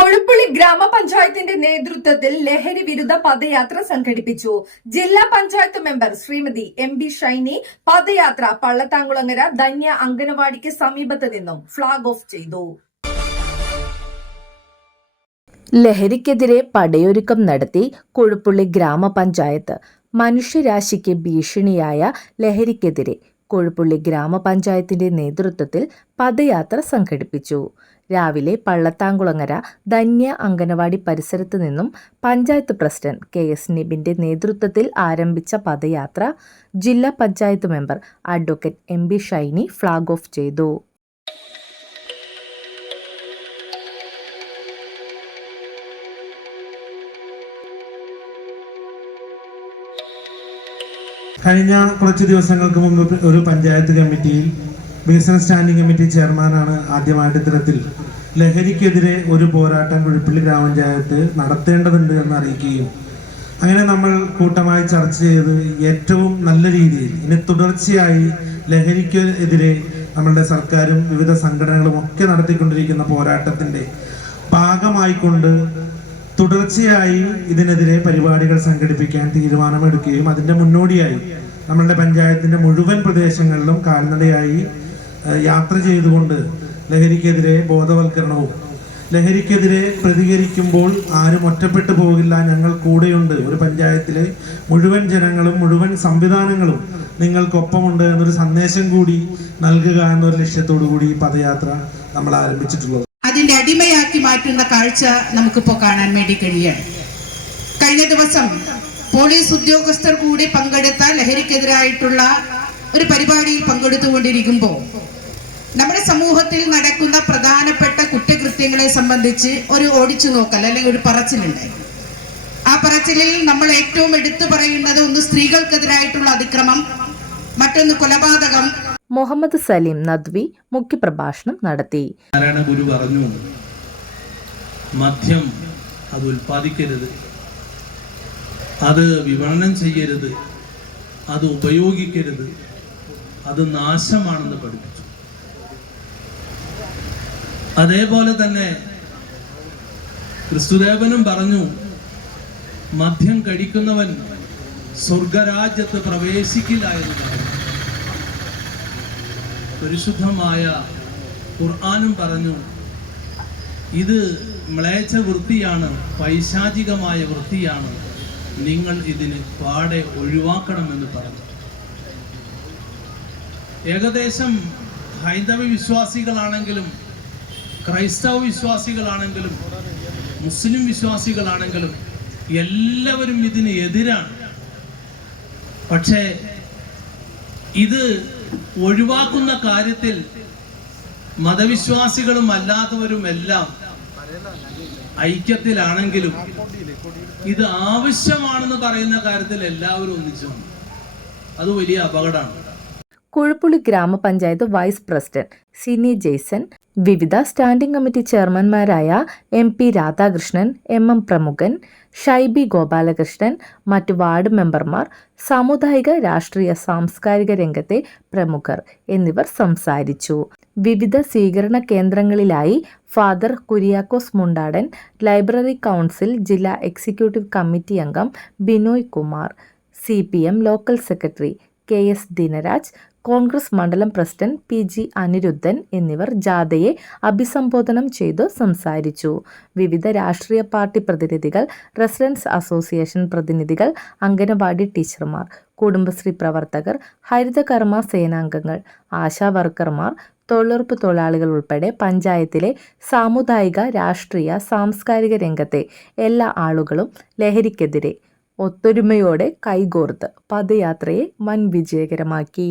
കൊഴുപ്പുള്ളി ഗ്രാമപഞ്ചായത്തിന്റെ നേതൃത്വത്തിൽ ലഹരി വിരുദ്ധ പദയാത്ര സംഘടിപ്പിച്ചു. ജില്ലാ panchayat member Shrimati M B Shiny പദയാത്ര പള്ളത്താങ്കുളങ്ങര ധന്യ അംഗനവാടിക്ക് സമീപത്ത് നിന്നും ഫ്ളാഗ് ഓഫ് ചെയ്തു. ലഹരിക്കെതിരെ പടയൊരുക്കം നടത്തി കൊഴുപ്പുള്ളി ഗ്രാമപഞ്ചായത്ത്. മനുഷ്യരാശിക്ക് ഭീഷണിയായ ലഹരിക്കെതിരെ കൊഴുപ്പുള്ളി ഗ്രാമപഞ്ചായത്തിന്റെ നേതൃത്വത്തിൽ പദയാത്ര സംഘടിപ്പിച്ചു. രാവിലെ പള്ളത്താങ്കുളങ്ങര ധന്യ അംഗനവാടി പരിസരത്ത് നിന്നും പഞ്ചായത്ത് പ്രസിഡന്റ് കെ എസ് നിബിന്റെ നേതൃത്വത്തിൽ ആരംഭിച്ച പദയാത്ര ജില്ലാ panchayat member advocate M B Shiny flag off ചെയ്തു. കഴിഞ്ഞ കുറച്ച് ദിവസങ്ങൾക്ക് മുമ്പ് ഒരു പഞ്ചായത്ത് കമ്മിറ്റിയിൽ വികസന സ്റ്റാൻഡിംഗ് കമ്മിറ്റി ചെയർമാനാണ് ആദ്യമായിട്ട് ഇത്തരത്തിൽ ലഹരിക്കെതിരെ ഒരു പോരാട്ടം കുഴിപ്പള്ളി ഗ്രാമപഞ്ചായത്ത് നടത്തേണ്ടതുണ്ട് എന്ന് അറിയിക്കുകയും അങ്ങനെ നമ്മൾ കൂട്ടമായി ചർച്ച ചെയ്ത് ഏറ്റവും നല്ല രീതിയിൽ ഇനി തുടർച്ചയായി ലഹരിക്കെതിരെ നമ്മളുടെ സർക്കാരും വിവിധ സംഘടനകളും ഒക്കെ നടത്തിക്കൊണ്ടിരിക്കുന്ന പോരാട്ടത്തിന്റെ ഭാഗമായിക്കൊണ്ട് തുടർച്ചയായി ഇതിനെതിരെ പരിപാടികൾ സംഘടിപ്പിക്കാൻ തീരുമാനമെടുക്കുകയും അതിന്റെ മുന്നോടിയായി നമ്മളുടെ പഞ്ചായത്തിന്റെ മുഴുവൻ പ്രദേശങ്ങളിലും കാൽനടയായി യാത്ര ചെയ്തുകൊണ്ട് ലഹരിക്കെതിരെ ബോധവൽക്കരണവും ലഹരിക്കെതിരെ പ്രതികരിക്കുമ്പോൾ ആരും ഒറ്റപ്പെട്ടു പോകില്ല. ഞങ്ങൾ കൂടെയുണ്ട്. ഒരു പഞ്ചായത്തിലെ മുഴുവൻ ജനങ്ങളും മുഴുവൻ സംവിധാനങ്ങളും നിങ്ങൾക്കൊപ്പമുണ്ട് എന്നൊരു സന്ദേശം കൂടി നൽകുക എന്നൊരു ലക്ഷ്യത്തോടു കൂടി ഈ പദയാത്ര നമ്മൾ ആരംഭിച്ചിട്ടുള്ളത്. അതിന്റെ അടിമയാക്കി മാറ്റുന്ന കാഴ്ച നമുക്കിപ്പോ കാണാൻ വേണ്ടി കഴിയാണ്. കഴിഞ്ഞ ദിവസം പോലീസ് ഉദ്യോഗസ്ഥർ കൂടി പങ്കെടുത്ത ലഹരിക്കെതിരായിട്ടുള്ള ഒരു പരിപാടിയിൽ പങ്കെടുത്തുകൊണ്ടിരിക്കുമ്പോൾ നമ്മുടെ സമൂഹത്തിൽ നടക്കുന്ന പ്രധാനപ്പെട്ട കുറ്റകൃത്യങ്ങളെ സംബന്ധിച്ച് ഒരു ഓടിച്ചു നോക്കൽ അല്ലെങ്കിൽ ഒരു പറച്ചിലുണ്ടായി. ആ പറച്ചിലിൽ നമ്മൾ ഏറ്റവും എടുത്തു പറയുന്നത് ഒന്ന് സ്ത്രീകൾക്കെതിരായിട്ടുള്ള അതിക്രമം മറ്റൊന്ന് കൊലപാതകം. മുഹമ്മദ് സലീം നദ്വി മുഖ്യപ്രഭാഷണം നടത്തി. നാരായണ ഗുരു പറഞ്ഞു മദ്യം അത് ഉൽപ്പാദിക്കരുത്. അത് വിപണനം ചെയ്യരുത്. അത് ഉപയോഗിക്കരുത്. അത് നാശമാണെന്ന് പഠിപ്പിച്ചു. അതേപോലെ തന്നെ ക്രിസ്തുദേവനും പറഞ്ഞു മദ്യം കഴിക്കുന്നവൻ സ്വർഗരാജ്യത്ത് പ്രവേശിക്കില്ല എന്ന് പറഞ്ഞു. പരിശുദ്ധമായ ഖുർആാനും പറഞ്ഞു ഇത് മ്ലേച്ഛ വൃത്തിയാണ് പൈശാചികമായ വൃത്തിയാണ് നിങ്ങൾ ഇതിന് പാടെ ഒഴിവാക്കണമെന്ന് പറഞ്ഞു. ഏകദേശം ഹൈന്ദവ വിശ്വാസികളാണെങ്കിലും ക്രൈസ്തവ വിശ്വാസികളാണെങ്കിലും മുസ്ലിം വിശ്വാസികളാണെങ്കിലും എല്ലാവരും ഇതിന് എതിരാണ്. പക്ഷേ ഇത് ഒഴിവാക്കുന്ന കാര്യത്തിൽ മതവിശ്വാസികളും അല്ലാത്തവരും എല്ലാം ഐക്യത്തിലാണെങ്കിലും ഇത് ആവശ്യമാണെന്ന് പറയുന്ന കാര്യത്തിൽ എല്ലാവരും ഒന്നിച്ചു അത് വലിയ അപകടമാണ്. കുഴുപ്പുള്ളി ഗ്രാമപഞ്ചായത്ത് വൈസ് പ്രസിഡന്റ് സിനി ജെയ്സൺ വിവിധ standing committee ചെയർമാൻമാരായ M P Radhakrishnan M M Pramukhan Shaibi Gopalakrishnan മറ്റ് വാർഡ് മെമ്പർമാർ സാമുദായിക രാഷ്ട്രീയ സാംസ്കാരിക രംഗത്തെ പ്രമുഖർ എന്നിവർ സംസാരിച്ചു. വിവിധ സ്വീകരണ കേന്ദ്രങ്ങളിലായി father Kuriakose Mundadan library council ജില്ലാ എക്സിക്യൂട്ടീവ് കമ്മിറ്റി അംഗം Binoy Kumar C local secretary K S Dinaraj Congress മണ്ഡലം പ്രസിഡന്റ് പി ജി അനിരുദ്ധൻ എന്നിവർ ജാഥയെ അഭിസംബോധനം ചെയ്തു സംസാരിച്ചു. വിവിധ രാഷ്ട്രീയ പാർട്ടി പ്രതിനിധികൾ റെസിഡൻസ് അസോസിയേഷൻ പ്രതിനിധികൾ അംഗനവാടി ടീച്ചർമാർ കുടുംബശ്രീ പ്രവർത്തകർ ഹരിതകർമ്മ സേനാംഗങ്ങൾ ആശാവർക്കർമാർ തൊഴിലുറപ്പ് തൊഴിലാളികൾ ഉൾപ്പെടെ പഞ്ചായത്തിലെ സാമുദായിക രാഷ്ട്രീയ സാംസ്കാരിക രംഗത്തെ എല്ലാ ആളുകളും ലഹരിക്കെതിരെ ഒത്തൊരുമയോടെ കൈകോർത്ത് പദയാത്രയെ വൻ വിജയകരമാക്കി.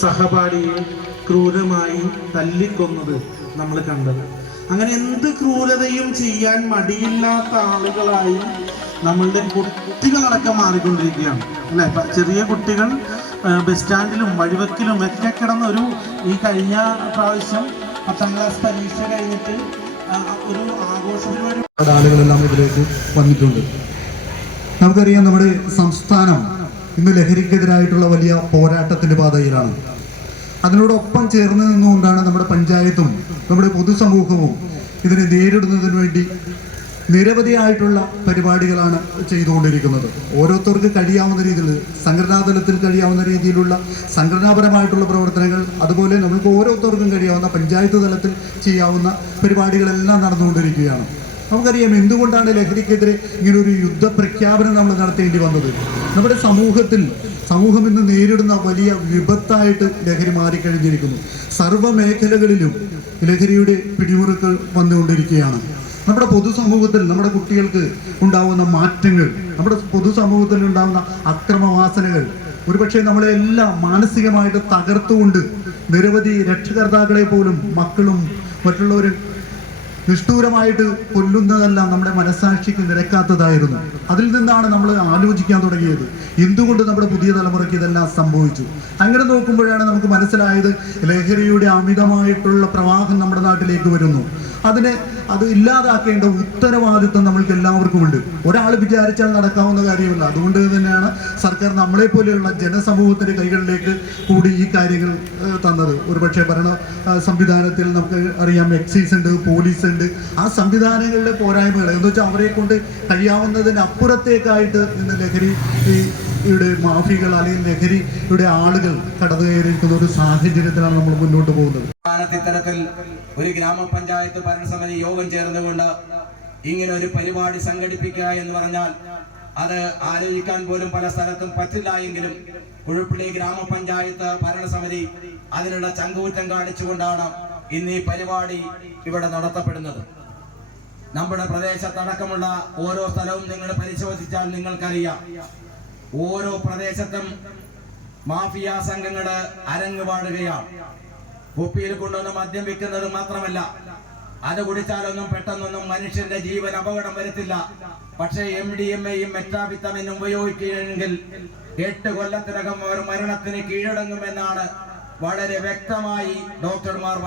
സഹപാഠിയെ ക്രൂരമായി തല്ലിക്കൊന്നത് നമ്മൾ കണ്ടത്. അങ്ങനെ എന്ത് ക്രൂരതയും ചെയ്യാൻ മടിയില്ലാത്ത ആളുകളായി നമ്മളുടെ കുട്ടികളടക്കം മാറിക്കൊണ്ടിരിക്കുകയാണ്. അല്ലെ? ചെറിയ കുട്ടികൾ ബസ് സ്റ്റാൻഡിലും വഴിവെക്കിലും ഒക്കെ കിടന്ന ഒരു ഈ കഴിഞ്ഞ പ്രാവശ്യം പത്താം ക്ലാസ് പരീക്ഷ കഴിഞ്ഞിട്ട് ഒരു ആഘോഷ ആളുകളെല്ലാം ഇതിലേക്ക് വന്നിട്ടുണ്ട്. നമുക്കറിയാം നമ്മുടെ സംസ്ഥാനം ഇന്ന് ലഹരിക്കെതിരായിട്ടുള്ള വലിയ പോരാട്ടത്തിന്റെ പാതയിലാണ്. അതിനോടൊപ്പം ചേർന്ന് നിന്നുകൊണ്ടാണ് നമ്മുടെ പഞ്ചായത്തും നമ്മുടെ പൊതുസമൂഹവും ഇതിനെ നേരിടുന്നതിന് വേണ്ടി നിരവധിയായിട്ടുള്ള പരിപാടികളാണ് ചെയ്തുകൊണ്ടിരിക്കുന്നത്. ഓരോരുത്തർക്ക് കഴിയാവുന്ന രീതിയിൽ സംഘടനാതലത്തിൽ കഴിയാവുന്ന രീതിയിലുള്ള സംഘടനാപരമായിട്ടുള്ള പ്രവർത്തനങ്ങൾ അതുപോലെ നമുക്ക് ഓരോരുത്തർക്കും കഴിയാവുന്ന പഞ്ചായത്ത് തലത്തിൽ ചെയ്യാവുന്ന പരിപാടികളെല്ലാം നടന്നുകൊണ്ടിരിക്കുകയാണ്. നമുക്കറിയാം എന്തുകൊണ്ടാണ് ലഹരിക്കെതിരെ ഇങ്ങനെ ഒരു യുദ്ധപ്രഖ്യാപനം നമ്മൾ നടത്തേണ്ടി വന്നത്? നമ്മുടെ സമൂഹത്തിൽ സമൂഹം ഇന്ന് നേരിടുന്ന വലിയ വിപത്തായിട്ട് ലഹരി മാറിക്കഴിഞ്ഞിരിക്കുന്നു. സർവ മേഖലകളിലും ലഹരിയുടെ പിടിമുറുക്കൾ വന്നുകൊണ്ടിരിക്കുകയാണ്. നമ്മുടെ പൊതുസമൂഹത്തിൽ നമ്മുടെ കുട്ടികൾക്ക് ഉണ്ടാവുന്ന മാറ്റങ്ങൾ നമ്മുടെ പൊതുസമൂഹത്തിൽ ഉണ്ടാകുന്ന അക്രമവാസനകൾ ഒരുപക്ഷെ നമ്മളെല്ലാം മാനസികമായിട്ട് തകർത്തുകൊണ്ട് നിരവധി രക്ഷകർത്താക്കളെ പോലും മക്കളും മറ്റുള്ളവരും നിഷ്ഠൂരമായിട്ട് കൊല്ലുന്നതെല്ലാം നമ്മുടെ മനസാക്ഷിക്ക് നിരക്കാത്തതായിരുന്നു. അതിൽ നിന്നാണ് നമ്മൾ ആലോചിക്കാൻ തുടങ്ങിയത്. എന്തുകൊണ്ട് നമ്മുടെ പുതിയ തലമുറയ്ക്ക് ഇതെല്ലാം സംഭവിച്ചു? അങ്ങനെ നോക്കുമ്പോഴാണ് നമുക്ക് മനസ്സിലായത് ലഹരിയുടെ അമിതമായിട്ടുള്ള പ്രവാഹം നമ്മുടെ നാട്ടിലേക്ക് വരുന്നു. അതിനെ അത് ഇല്ലാതാക്കേണ്ട ഉത്തരവാദിത്വം നമ്മൾക്ക് എല്ലാവർക്കും ഉണ്ട് ഒരാൾ വിചാരിച്ചാൽ നടക്കാവുന്ന കാര്യമല്ല. അതുകൊണ്ട് തന്നെയാണ് സർക്കാർ നമ്മളെ പോലെയുള്ള ജനസമൂഹത്തിന്റെ കൈകളിലേക്ക് കൂടി ഈ കാര്യങ്ങൾ തന്നത്. ഒരുപക്ഷെ ഭരണ സംവിധാനത്തിൽ നമുക്ക് അറിയാം എക്സൈസ് ഉണ്ട് പോലീസ് ഉണ്ട്. ആ സംവിധാനങ്ങളുടെ പോരായ്മകൾ എന്താ വെച്ചാൽ അവരെ കൊണ്ട് കഴിയാവുന്നതിന് അപ്പുറത്തേക്കായിട്ട് ഇന്ന് ലഹരി ഈ ഇവിടെ മാഫികൾ അല്ലെങ്കിൽ ലഹരിയുടെ ആളുകൾ കടന്നു കയറിയിരിക്കുന്ന ഒരു സാഹചര്യത്തിലാണ് നമ്മൾ മുന്നോട്ട് പോകുന്നത്. ഇത്തരത്തിൽ ഒരു ഗ്രാമപഞ്ചായത്ത് ഭരണസമിതി യോഗം ചേർന്നുകൊണ്ട് ഇങ്ങനെ ഒരു പരിപാടി സംഘടിപ്പിക്കുക എന്ന് പറഞ്ഞാൽ അത് ആലോചിക്കാൻ പോലും പല സ്ഥലത്തും പറ്റില്ല എങ്കിലും കുഴപ്പിള്ളി ഗ്രാമപഞ്ചായത്ത് ഭരണസമിതി അതിനുള്ള ചങ്കൂറ്റം കാണിച്ചുകൊണ്ടാണ് ഇന്ന് ഈ പരിപാടി ഇവിടെ നടത്തപ്പെടുന്നത്. നമ്മുടെ പ്രദേശത്തടക്കമുള്ള ഓരോ സ്ഥലവും നിങ്ങൾ പരിശോധിച്ചാൽ നിങ്ങൾക്കറിയാം. ഓരോ പ്രദേശത്തും മാഫിയ സംഘങ്ങൾ അരങ്ങ് പാടുകയാണ് കുപ്പിയിൽ കൊണ്ടുവന്ന് മദ്യം വിൽക്കുന്നത് മാത്രമല്ല അത് കുടിച്ചാലൊന്നും പെട്ടെന്നൊന്നും മനുഷ്യന്റെ ജീവൻ അപകടം വരുത്തില്ല. പക്ഷേ എം ഡി എം എയും മെറ്റാവിത്തമിനും ഉപയോഗിക്കുകയാണെങ്കിൽ എട്ട് കൊല്ലത്തിനകം അവർ മരണത്തിന് കീഴടങ്ങുമെന്നാണ് വളരെ വ്യക്തമായി ഡോക്ടർമാർ